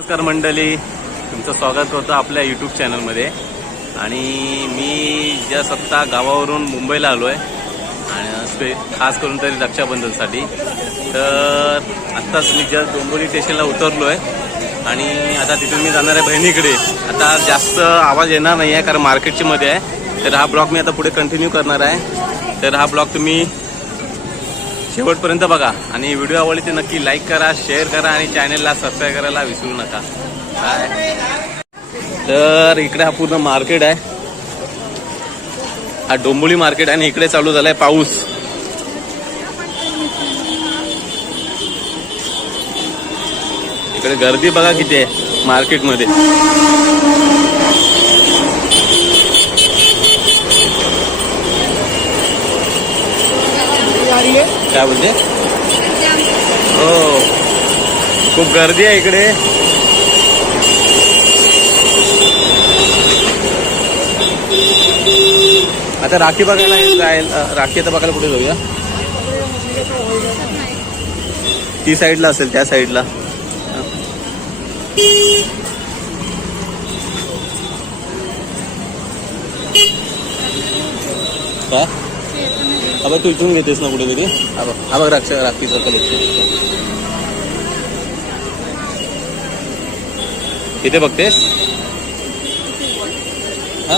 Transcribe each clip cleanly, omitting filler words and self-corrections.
नमस्कार मंडळी, तुमचं स्वागत होतं आपल्या यूट्यूब चॅनलमध्ये. आणि मी जस्ट आत्ता गावावरून मुंबईला आलो आहे आणि खास करून तरी रक्षाबंधनसाठी. तर आत्ताच मी जस्ट डोंबिवली स्टेशनला उतरलो आहे आणि आता तिथून मी जाणार आहे बहिणीकडे. आता जास्त आवाज येणार नाही आहे कारण मार्केटची मध्ये आहे. तर हा ब्लॉग मी आता पुढे कंटिन्यू करणार आहे. तर हा ब्लॉग तुम्ही शेवटपर्यंत बघा आणि व्हिडिओ आवडली तर नक्की लाईक करा, शेअर करा आणि चॅनलला सबस्क्राईब करायला विसरू नका. तर इकडे हा पूर्ण मार्केट आहे, हा डोंबिवली मार्केट आहे आणि इकडे चालू झालाय पाऊस. इकडे गर्दी बघा किती आहे मार्केटमध्ये. काय बोलते? हो, खूप गर्दी आहे इकडे. आता राखी बघायला जायला, राखी आता बघायला कुठे जाऊया? ती साईडला असेल, त्या साईडला. काय अबा तू इथून घेतेस ना कुठेतरी? हा बघ राखीचं कलेक्शन इथे बघतेस? हा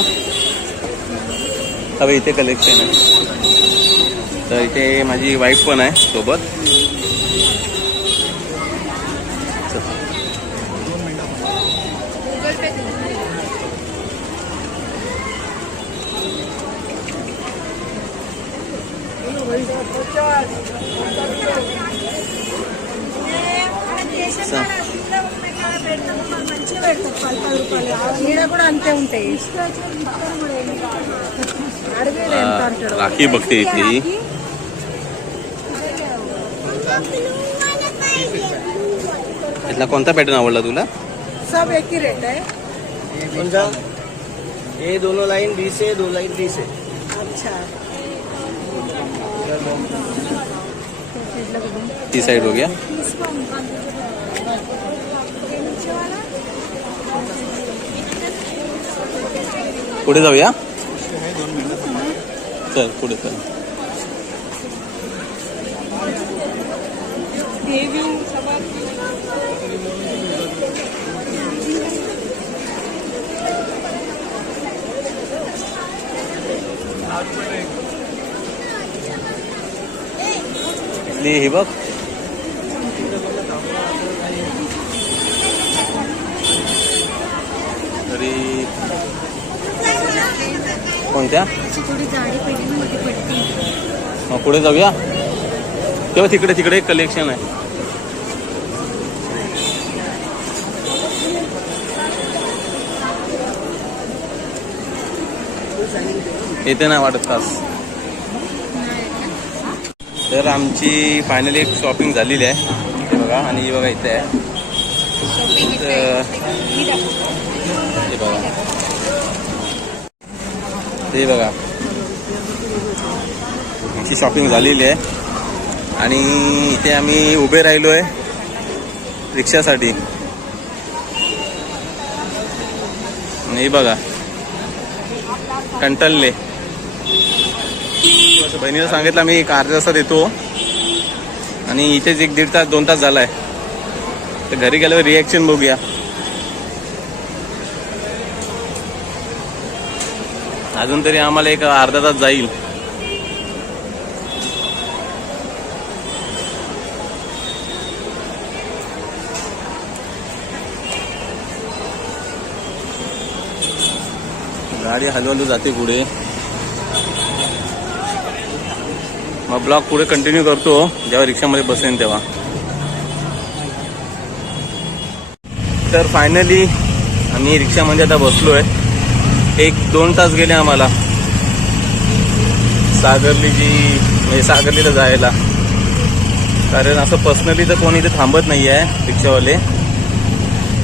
अबा इथे कलेक्शन आहे. तर इथे माझी वाईफ पण आहे सोबत. राखी बघते इथे. इथला कोणता पॅटर्न आवडला तुला? सब एक ही रेट है. ये दोनों लाइन 20 है, 2 लाइन 20 है. अच्छा, ती साइड हो गया. पुढे जाऊया. चल पुढे चल. इथली ही बघ. तरी कोणत्या? थोडी जाडी पडली मध्ये पडते. मग पुढे जाऊया. तेव्हा तिकडे एक कलेक्शन आहे. येते ना वाटत तास. तर आमची फायनली एक शॉपिंग झालेली आहे हे बघा. आणि बघा इथे आहे हे बघा, हे बघा आमची शॉपिंग झालेली आहे. आणि इथे आम्ही उभे राहिलो आहे रिक्षासाठी. हे बघा कंटलले. बहिणीला सांगितलं मी 1 अर्धा तासात येतो आणि इथेच 1-1.5 तास 2 तास झालाय. तर घरी गेल्यावर रिॲक्शन बघूया. अजून तरी आम्हाला 1 अर्धा तास जाईल. गाडी हलवली जाते पुढे. मग ब्लॉग पुढे कंटिन्यू करतो जेव्हा रिक्षामध्ये बसेन तेव्हा. तर फायनली आम्ही रिक्षामध्ये आता बसलो आहे. 1-2 तास गेले आम्हाला सागरलीला जायला. कारण असं पर्सनली तर कोणी इथे थांबत नाही आहे रिक्षावाले.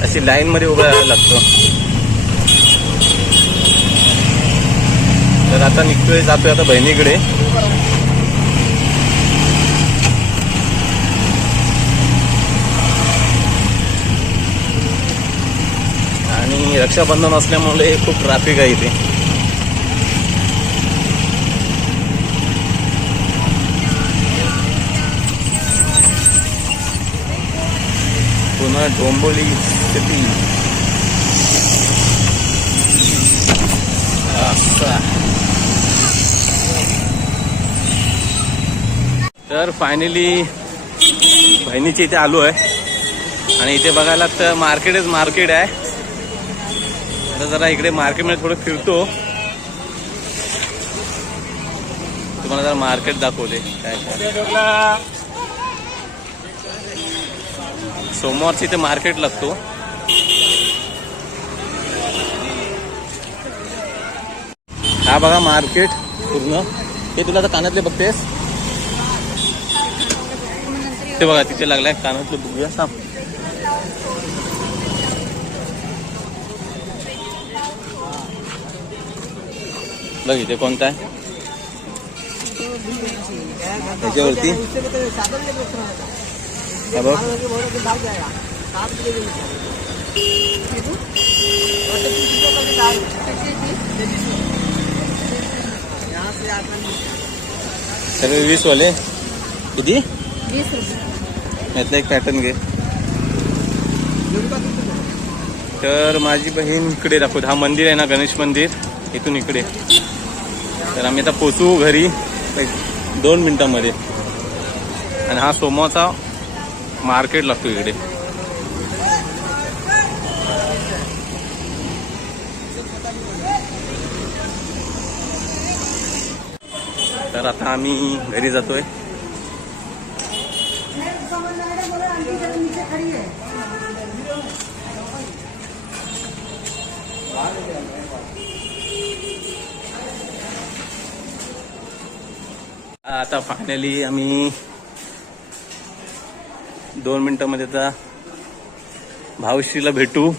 अशी लाईनमध्ये उभं राहायला लागतं. तर आता निघतोय, जातोय आता बहिणीकडे. आणि रक्षाबंधन असल्यामुळे खूप ट्रॅफिक आहे इथे. पुन्हा डोंबिवली सिटी. तर फायनली बहिणीच्या इथे आलो आहे आणि इथे बघायला तर मार्केट आहे. आता जरा इकडे मार्केटमध्ये थोडं फिरतो, तुम्हाला जरा मार्केट दाखवते काय काय. सोमवारची इथे मार्केट लागतो. हा बघा मार्केट पूर्ण. हे तुला आता कानातले बघतेस ते बघा तिथे लागलाय कानातले. बघूया सांग. बघ इथे कोणता आहे त्याच्यावरती. हा बघ सगळे 20 वाले. किती? 20 रुपये. यातला एक पॅटर्न घे. तर माझी बहीण इकडे दाखवत. हा मंदिर आहे ना गणेश मंदिर, इथून इकडे. तर आम्ही आता पोचू घरी 2 मिनिटांमध्ये. आणि हा सोमवारचा मार्केट लागतो इकडे. तर आता आम्ही घरी जातोय. आता फायनली आम्ही 2 मिनिटांमध्ये आता भाऊश्रीला भेटू.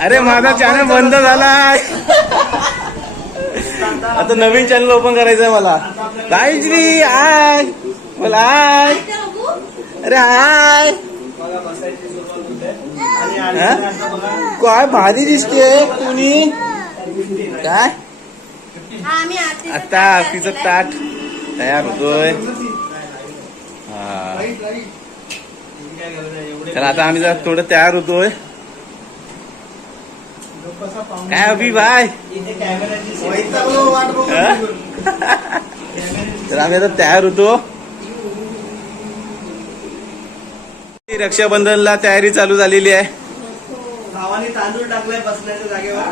अरे माझा चॅनल बंद झालाय. आता नवीन चॅनल ओपन करायचं आहे मला. भाऊश्री हाय बोला. हाय. अरे हाय. काय भारी दिसते कुणी काय. आता आरतीचं ताट तयार होतोय. तर आता आम्ही जरा थोडं तयार होतोय. काय अभि भाई. तर आम्ही आता तयार होतो. रक्षाबंधनला तयारी चालू झालेली आहे. भावाने तांदूळ टाकलाय बसण्याच्या जागेवर.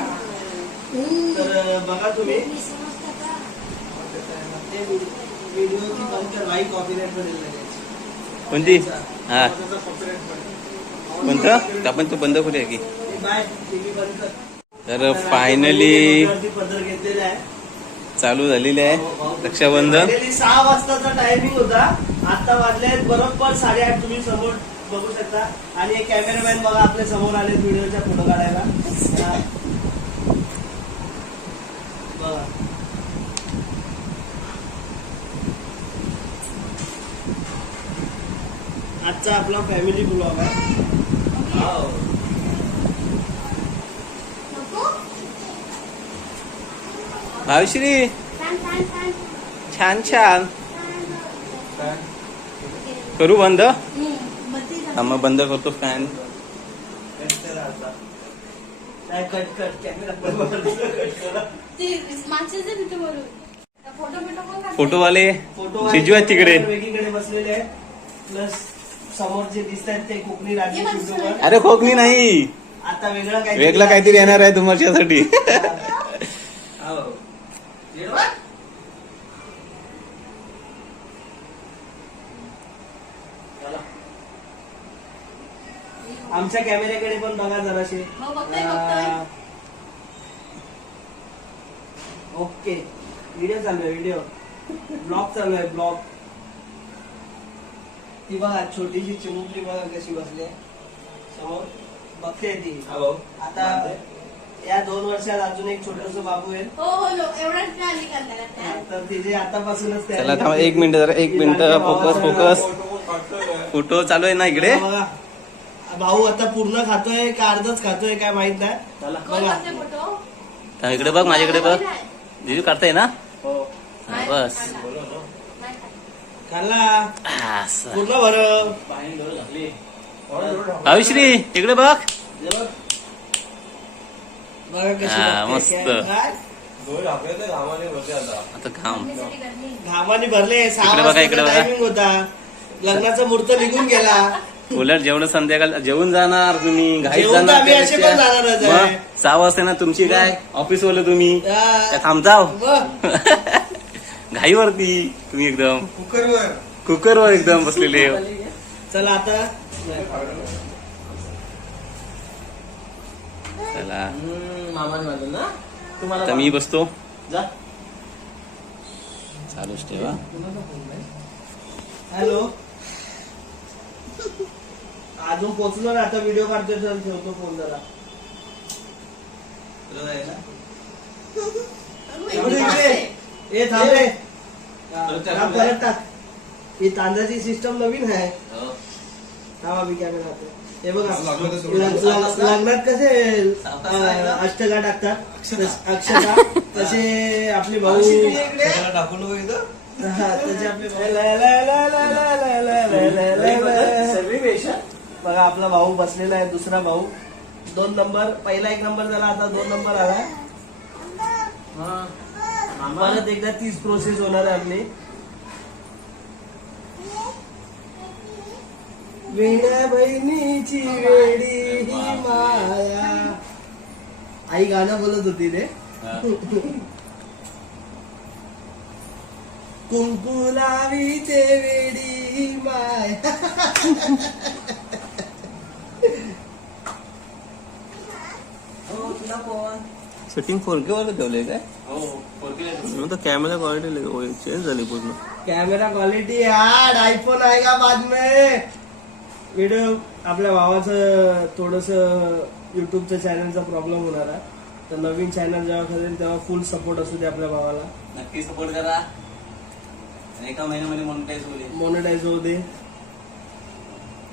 तर बघा तुम्ही कोणती. हा कोणतं आपण तो बंद करूया की. तर फायनली चालू झालेली आहे रक्षाबंधन. 6 वाजताचा टायमिंग होता. आता वाजले बरोबर 8:30. तुम्ही समोर बघू शकता. आणि एक कॅमेरामॅन बघा आपल्या समोर आले व्हिडिओच्या फोटो काढायला. बघा आजचा आपला फॅमिली ब्लॉग आहे. भाऊश्री छान छान. करू बंद. हा मग बंद करतो फॅन. फोटोवाले शिजू आहेत तिकडे. वेगळीकडे बसलेले आहेत. प्लस समोर जे दिसत आहेत ते कोकणी राज्य. अरे कोकणी नाही, आता वेगळं काहीतरी येणार आहे तुमच्यासाठी. आमच्या कॅमेऱ्याकडे पण बघा जराशे. ओके व्हिडिओ चालू आहे. व्हिडिओ ब्लॉग चालू आहे. ब्लॉग ती बघा छोटीशी चिमुकली बघा कशी बसली समोर बघते ती. आता या 2 वर्षात अजून एक छोटस बाबू आहे. तर तिचे आतापासूनच चला थांबा 1 मिनिट जरा 1 मिनिट. Focus focus. फोटो चालू आहे ना इकडे. भाऊ आता पूर्ण खातोय का अर्धच खातोय काय माहित नाही. चला बघा. तर इकडे बघ, माझ्याकडे बघ. जिजू काढताय ना? हो हा, बस. खाल्ला असं. पूर्ण भर. भाविश्री इकडे बघ. बघा कशी हा, लागते. मस्त. काय? आता काम. घामाने भरले. 6 इकडे बघा, इकडे वाजता बघा. टायमिंग होता. लग्नाचा मुहूर्त निघून गेला. उलट जेवण संध्याकाळ जेवून जाणार तुम्ही, घाईत जेवून तर जाणार आम्ही असे पण जाणारच आहे. मग 6 वाजता ना तुमची काय ऑफिस वाले तुम्ही हा. काय थांबताव मग घाईवरती तुम्ही एकदम कुकरवर. कुकरवर एकदम बसलेले. चला आता चला मामाने म्हणलं ना तुम्हाला आता मी बसतो. जा. चालूच ठेवा. हॅलो अजून पोचलो ना आता व्हिडिओ काढतोय तर ठेवतो फोन जरा. ए थांब रे. टाक, परत टाक. ही तांदळाची सिस्टम नवीन आहे. थांबा मी कॅमेरा हाते. हे बघा लग्नात कसे अष्टगा टाकतात अक्षता तसे आपले भाऊ टाकून इथं तसे आपले बघा आपला भाऊ बसलेला आहे. दुसरा भाऊ 2 नंबर. पहिला 1 नंबर झाला, आता 2 नंबर आला. परत एकदा 30 प्रोसेस होणार आहे आपली. वेड्या बहिणीची वेडी ही माया. आई गाणं बोलत होती रे. कुंकू लावी ते वेडी ही माया. सेटिंग 4K वर ठेवलंय काय? तर कॅमेरा क्वालिटी चेंज झाली पूर्ण. कॅमेरा क्वालिटी यार आयफोन आहे का बाद में. व्हिडिओ आपल्या भावाचं थोडस युट्यूबच्या चॅनलचा प्रॉब्लेम होणार आहे. तर नवीन चॅनल जेव्हा करेल तेव्हा फुल सपोर्ट असू दे आपल्या भावाला. नक्की सपोर्ट करा. एका महिन्यामध्ये मॉनिटाईज होईल. मॉनिटाईज होऊ दे.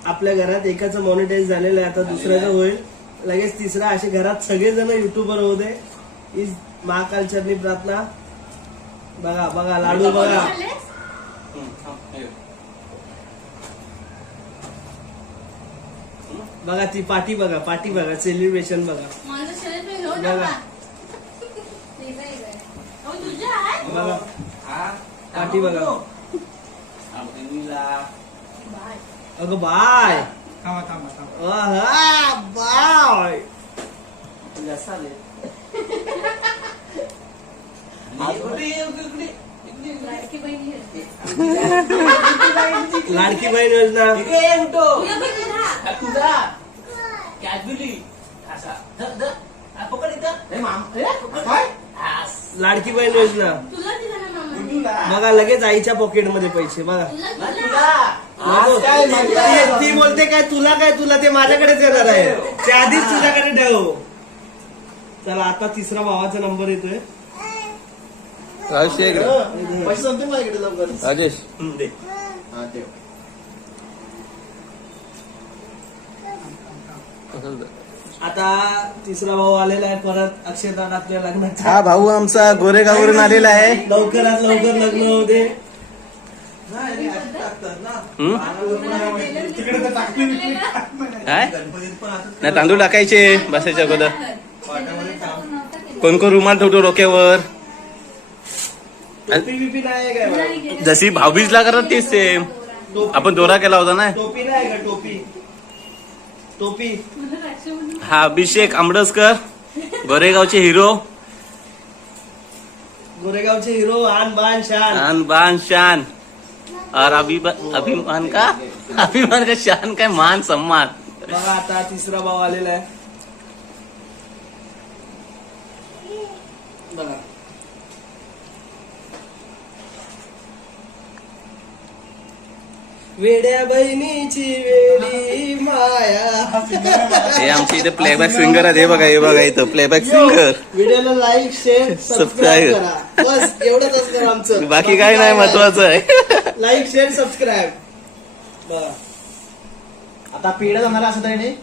आपल्या घरात एकाचं मॉनिटाईज झालेलं आहे, आता दुसऱ्याचं होईल लगेच तिसरा. असे घरात सगळेजण युट्यूबर होऊ दे. हीच महाकालचरणी प्रार्थना. बघा बघा लाडू बघा. बघा ती पाठी बघा, पाठी बघा, सेलिब्रेशन बघा. बघा बघा पाठी बघा. अगं बाय बाय लाडकी बहीण योजना. लाडकी बहीण योजना बघा लगेच आईच्या पॉकेट मध्ये पैसे बघा. ती बोलते काय तुला ते माझ्याकडेच येणार आहे. त्या आधीच तुझ्याकडे ठेव. चला आता तिसरा भावाचा नंबर येतोय. पैसे संपतील माझ्याकडे लवकर. राजेश दे. आता तिसरा भाऊ आलेला आहे. परत अक्षता टाकल्या लग्नाचा. हा भाऊ आमचा गोरेगाववरून आलेला आहे. लवकरात लवकर लग्न होऊ दे. काय नाही तांदूळ टाकायचे बसायच्या अगोदर. कोण कोण रुमाल ठेवतो डोक्यावर. टोपी बिपी नाही काय? जशी भाऊबीजला करत तीच सेम. आपण दोरा केला होता ना. टोपी नाही का? टोपी टोपी. हा अभिषेक आंबडसकर गोरेगावचे हिरो. गोरेगावचे हिरो. आन बान शान. शान बान शान. और अभिमान का शान काय मान सम्मान. बघा आता तिसरा भाव आलेला आहे. बघा वेड्या बहिणीची वेडी माया. हे आमच्या इथे प्लेबॅक सिंगर आहे. हे बघा इथं प्लेबॅक सिंगर. व्हिडिओला लाईक शेअर सबस्क्राईब करा. बस एवढंच असतं आमचं. बाकी काय नाही महत्वाचं आहे. Like share subscribe. बघा आता पेढा जाणार असं तरी नाही.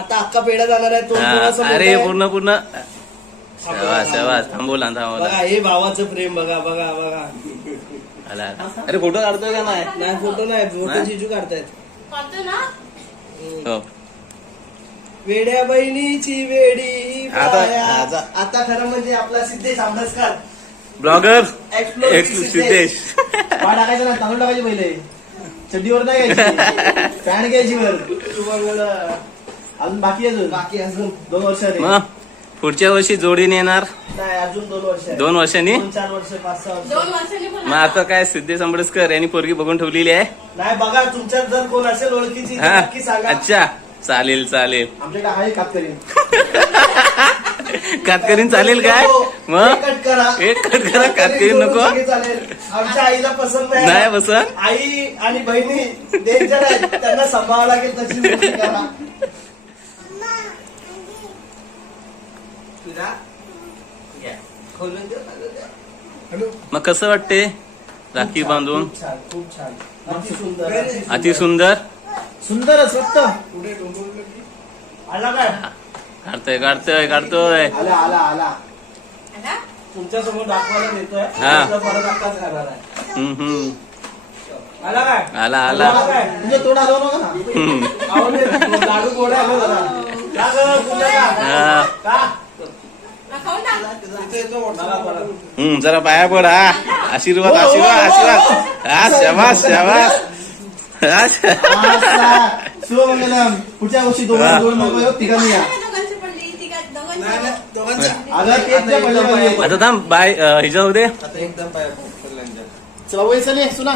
आता अख्खा पेढा जाणार आहे तो थोडासा मोठा अरे आहे. पूर्ण पूर्ण शाबास थांबवला बघा हे भावाचं प्रेम बघा बघा बघा. आला. अरे फोटो काढतोय का नाही? नाही फोटो नाही फोटो जिजू काढतायत. पाहतो ना हो. वेड्या बहिणीची वेडी आता- माया. आता खरं म्हणजे आपला सिद्धेश आंबेडकर ब्लॉगर एक्सप्लोर सिद्धेश. पाय टाकायचं ना तांदूळ टाकायचे पहिले चड्डीवर नाही घ्यायची पॅन्ट घ्यायची वर. अजून बाकी अजून 2 वर्ष रे. मग पुढच्या वर्षी जोडीने येणार नाही अजून 2 वर्ष आहे. 2 वर्षांनी. 4 वर्ष 5-6 वर्ष 2 वर्षांनी मग आता काय सिद्धेश आंबेडकर यांनी पोरगी बघून ठेवलेली आहे. नाही बघा तुमच्यात जर कोण असेल ओळखीची तर हा नक्की सांगा. अच्छा चालेल चालेल. आमच्याकडे आहे कातकरी. कातकरीन चालेल काय? मग कट करा एक कट करा कातकरी नको. चालेल. आमच्या आईला पसंत नाही नाही. बसन. आई आणि बहिणी डेंजर आहेत त्यांना सांभाळावं लागेल तशी गोष्टी करा. मग कसं वाटते राखी बांधून? खूप छान खूप छान अति सुंदर अति सुंदर. सुंदरच फक्त आला काय काढतोय काढतोय काढतोय. आला आला आला आला? तुमच्या समोर दाखवायला देतोय. हा. तुमचा परत आत्ताच खाणार आहे. हम्म. आला काय आला आला. काय म्हणजे तोंड हलवू नका ना. हम्म. आवडले लाडू गोडा आलो जरा का गं, पुन्हा का? हा. का? खाऊन टाक. बघा परत. जरा पाया पड. हा आशीर्वाद आशीर्वाद आशीर्वाद. हा शाबास शाबास. हा, असा. शुभमंगलम. पुढच्या वर्षी दोघांना जोड नको येऊ, तिघांनी या. दोघांची पडली, दोघांची. अगं तेच जे पडले पाहिजे. आता थांब बाय हिजा होते. आता एकदम पाया चला वय चले सुना.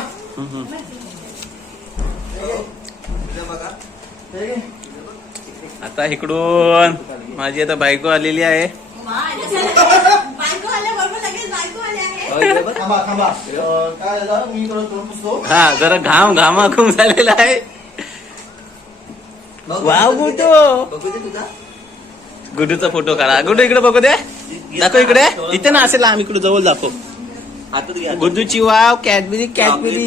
आता इकडून माझी आता बायको आलेली आहे. बायको आल्याबरोबर लगेच बायको आले आहे. थांबा थांबा काय झालं मी थोडं तोंड पुसतो. हा जरा घामाघूम झालेला आहे. वाव गुड्डू. गुड्डूचा फोटो काढा. गुड्डू इकडे बघू दे. दाखव इकडे. इथे ना असेल आम्ही इकडे जवळ दाखव. गुड्डूची वाव कॅडबरी कॅडबरी.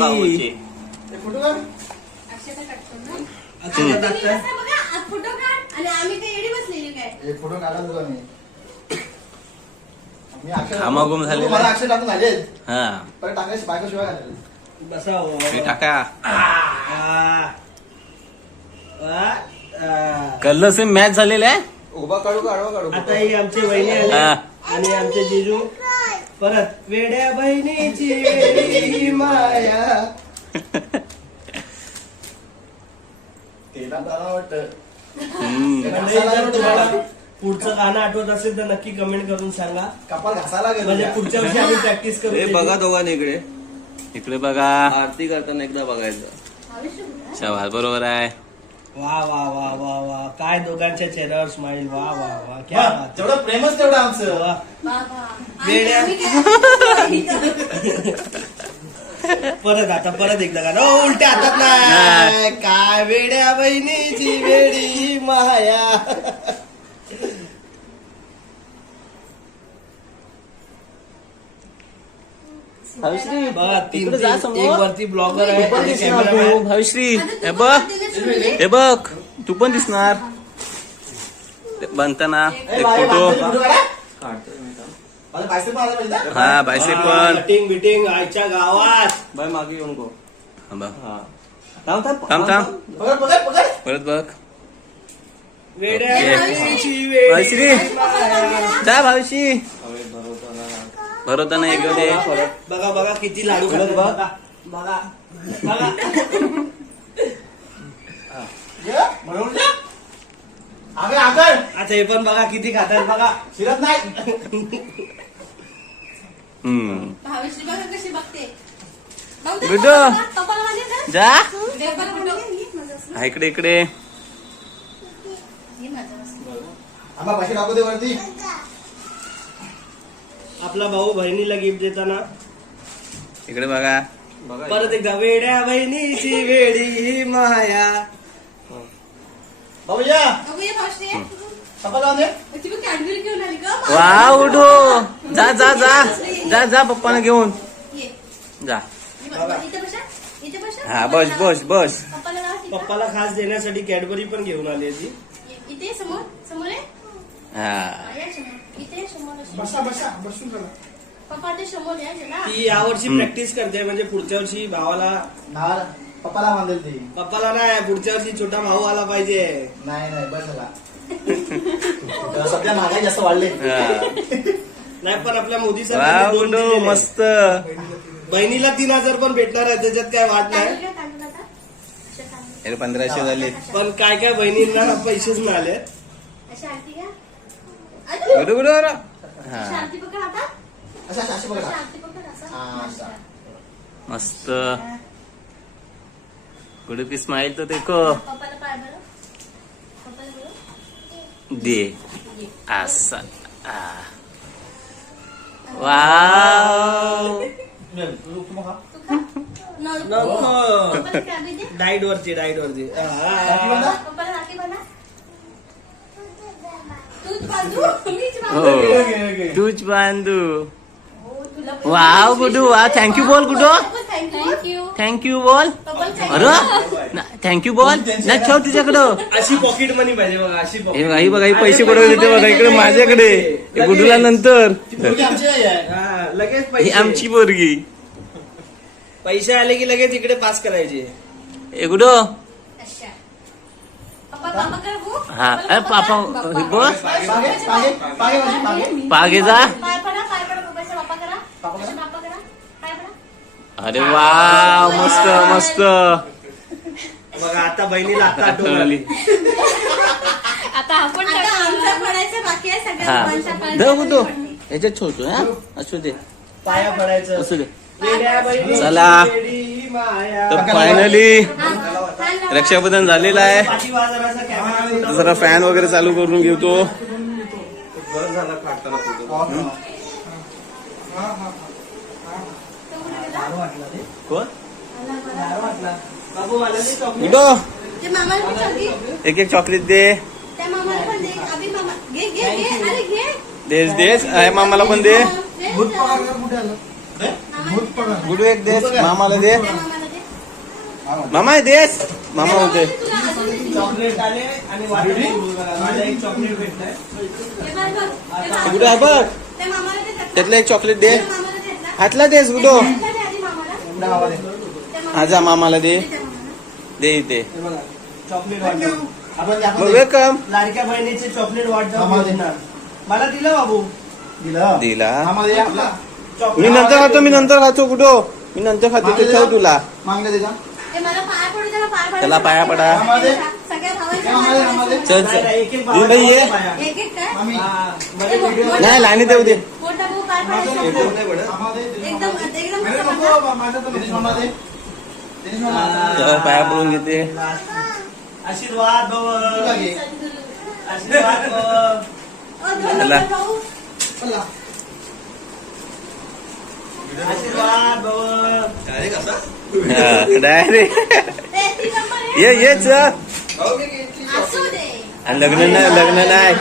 ते फोटो काढ. अक्षता काढतो ना. अच्छा, तुम्ही कसं बघा, आज फोटो काढ आणि आम्ही काही एडी बसलेली काय. हे फोटो काढा तुला मी. मी अक्षर घामाघूम झालेला. मला अक्षर टाकून झाले. हा पण टाकायची बायको शिवाय घालेल. बसा हे टाका. आता कल्ल सेम मॅच झालेला आहे. उभा काढू का आडवा काढू. आता ही आमची बहिणी आली हा. आणि आमचे जिजू परत वेड्या बहिणीची वेडी माया. तेला बरं वाटतं. हम्म. जर तुम्हाला पुढचं गाणं आठवत असेल तर नक्की कमेंट करून सांगा. कपाल घासायला गेलो म्हणजे पुढच्या वर्षी आम्ही प्रॅक्टिस करू. हे बघा दोघांनी इकडे इकडे बघा. आरती करताना एकदा बघायचं. शाबास बरोबर आहे. वा वा वा वा वा काय दोघांच्या चेहऱ्यावर स्माइल. वा वा वा क्या बात. जेवढं प्रेमच तेवढं आमचं. वा. बाबा. वेड्या. आम्ही काय परत आता परत एकदा का उलट्या हातात नाही. काय वेड्या बहिणीची वेडी माया. बघा तीन इकडे जा तीन- समोर. एक वरती ब्लॉगर आहे आणि cameraman. भाविश्री आता हे तू बघ. हात दिले सोडले? हे बघ तू पण दिसणार बनताना ए, एक बाई, फोटो. बाई, काढा. काढतोय मी थांब. मला बायसेप मारायला पाहिजे ना? हा बायसेप पण. कटिंग बिटिंग आईच्या गावात. बाय मागे येऊ नको. हा बघ. हा थांब थांब थांब थांब. पकड पकड पकड. परत बघ. वेड्या ओके. बहिणीची वेडी भाविश्री माया. जा भाविशी. हवे भरवताना भरवताना एक दे. बघा बघा किती लाडू खातात. बघा बघा बघा. ये, म्हणून जा. आगे आगळ. अच्छा हे पण बघा किती खातात बघा. शिरत नाही. हम्म. भावेश्री बघा कशी बघते. बघू दे, गुड्डू. कपाला माझ्या ना. जा दे बरं फोटो. हा इकडे इकडे. ये माझं असं. आम्हा पैसे टाकू दे वरती. आपला भाऊ बहिणीला गिफ्ट देताना इकडे बघा. बघा परत एकदा वेड्या बहिणीची वेडी माया. भाऊ या बघू ये भावेश्री. कपाल बांधे. ती बघ कॅडबरी घेऊन आली गं. वा उठो. जा जा जा जा जा पप्पाला घेऊन ये. जा. इथे बसा. इथे बसा. हा बस बस बस. पप्पाला लावा पप्पाला खास देण्यासाठी कॅडबरी पण घेऊन आली आहे ती. इथे समोर समोर आहे हा या समोर इथे समोर अशी. बसा बसा बसून चला. पप्पा ते समोर या चला. ती यावर्षी प्रॅक्टिस करते म्हणजे पुढच्या वर्षी भावाला पप्पाला बांधेल ती. पप्पाला नाही पुढच्या वर्षी छोटा भाऊ आला पाहिजे. नाही नाही बस झाला. सध्या महागाई जास्त वाढले. नाही पण आपल्या मोदी वाव सरकारने 2 गुड्डू दिलेले आहे. मस्त. बहिणीला 3,000 पण भेटणार आहे त्याच्यात काय वाट नाही. तांदूळ घ्या, तांदूळ आता. अशा तांदूळ. अरे 1500 झाले. पण काय काय बहिणींना पैसेच मिळाले. अशी आरती घ्या. अरे, गुडू गुडू अरे. अशी हा आरती पकड आता. अशा अशी अशी बघा. आरती पकड असं. हा, असा. मस्त. गुडू की स्माइल तो देखो. पप्पाला पाय बरं. पप्पाला बरं. दे असा. वाव तू बघा. नको. पप्पाला कॅबी दे. डाईट वरती राखी बांधा. पप्पाला राखी बांधा. तूच बांधू. मीच हो बांधू. तूच बांधू. हो, तुला पण वाव बांधू. गुडू वा थँक्यू बोल गुडू. थँक्यू. थँक्यू बोल. पप्पाला अरे थँक्यू बोल ना ठेव तुझ्याकडं. अशी पॉकेट मनी पाहिजे बघा अशी हे pocket. बघा ही बघा ही पैसे कुठे देते बघा इकडे माझ्याकडे. हे गुडूला नंतर. पोरगी आमची नाही आहे. हा, लगेच ही पैसे आमची पोरगी. पैसे आले की लगेच इकडे पास करायचे. ए गुडू. अच्छा. पप्पा पापा कर गो. हा अरे पापा हे बस पागे पागे पागे माझी पागे. पागे जा. पाय पडा पप्पाचा पापा करा. पप्पाचा पापा करा. पाय पडा. अरे वा मस्त मस्त. बघा आता बहिणीला आता आठवण आली. आता आमचा पडायचं बाकी आहे सगळ्या हा दोघांचा पाय. दे गुडू याच्यात छोटू हा असू दे पाया पडायचं. असू दे. वेड्या बहिणी, चला. वेडी माया. तर फायनली हा, हा, लावा. रक्षाबंधन झालेलं आहे. पाठीवा जरासा कॅमेरा. जरा फॅन वगैरे चालू करून घेतो. गार वाटला रे. कोण गार वाटला. बाबू मला नाही चॉकलेट. गुडू ते मामाला पण चल घे. एक एक चॉकलेट दे. त्या मामाला पण दे. अभि मामा घे घे घे. अरे घे. देस देस आहे मामाला पण दे. भूत पगार कुठे आलं? भूत पगार. गुडू एक देस मामाला दे. त्या मामाला दे. मामा देस मामा होते. तुला अजून दे. चॉकलेट आले आणि वाटली. मला एक चॉकलेट भेटलंय. हे बघ, बघ. हे बघ. गुडू आहे बघ त्या मामाला दे त्यातलं. त्यातलं एक चॉकलेट दे. त्या मामाला दे त्यातलं. हातला देस गुडू. त्यातलं दे आधी मामाला. नाव आले. त्या मामाला आजा मामाला दे. दे त्या मामाला. दे इथे हे बघा चॉकलेट वाटलं. आपण वेलकम. लाडक्या बहिणीचे चॉकलेट वाटलं. आम्हाला दे. मला दिलं बाबू. दिलं. दिला. आम्हाला या आपला. मी नंतर खातो गुडू. मी नंतर खातो ते ठेव तुला. मागले त्याचा. ते मला पाया पडू त्याला पाया पडा. त्याला पाया पडा. सगळ्या भावांच्या चल नाही, चल नाही, एक एक दिलं बाई, ये. पाया. एक एक काय मामी. हा, मध्ये व्हिडिओ नाही लाईनी देऊ दे. मोठा भाऊ पाय पडायचा. आम्हाला दे. एकदम एकदम अरे मस्त नको, पडला. माझं तर दिनेश मामा दे. दिनेश मामा. तर पाया पडून घेते. आशीर्वाद भव. तुला घे. आशीर्वाद भव. ओ, धन्यवाद भाऊ. चला. आशीर्वाद भव. डायरेक्ट ते ती नंबर आहे. ये चल. असू दे. आणि लग्न नाही.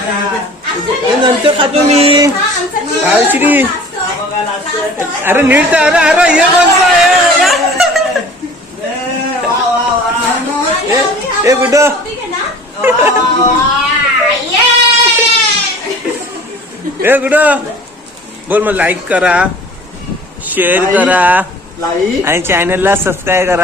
असू हे नंतर खातो मी. हा, आमचा जीव काय श्री? लास्ट आहे. बघा लास्ट लास्ट आहे. अरे नीट तर अरे ये कोणता आहे? वा वा वा. ए गुड्डू. ठीक आहे ना? ए गुडू बोल मग लाईक करा शेअर करा लाईक. आणि चॅनलला सबस्क्राईब करा.